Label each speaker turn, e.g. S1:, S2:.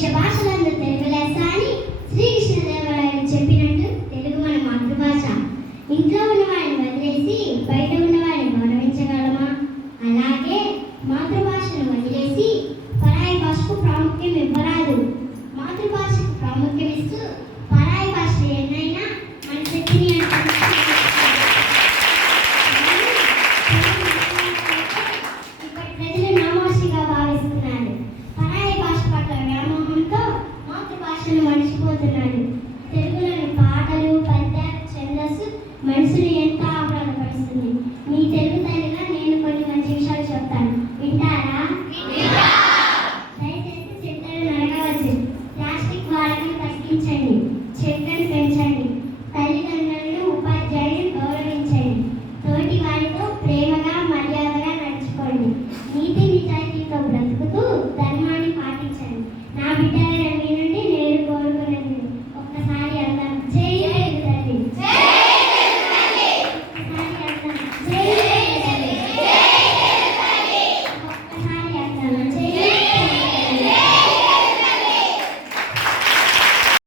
S1: llevar ఇష్టపడుతున్నాను తెలుగులోని పాటలు పద్యాలు ఛందస్సు మనసుని ఎంతో ఆహ్లాదపరుస్తుంది. మీ తెలుగు తల్లిగా నేను కొన్ని మంచి విషయాలు చెప్తాను.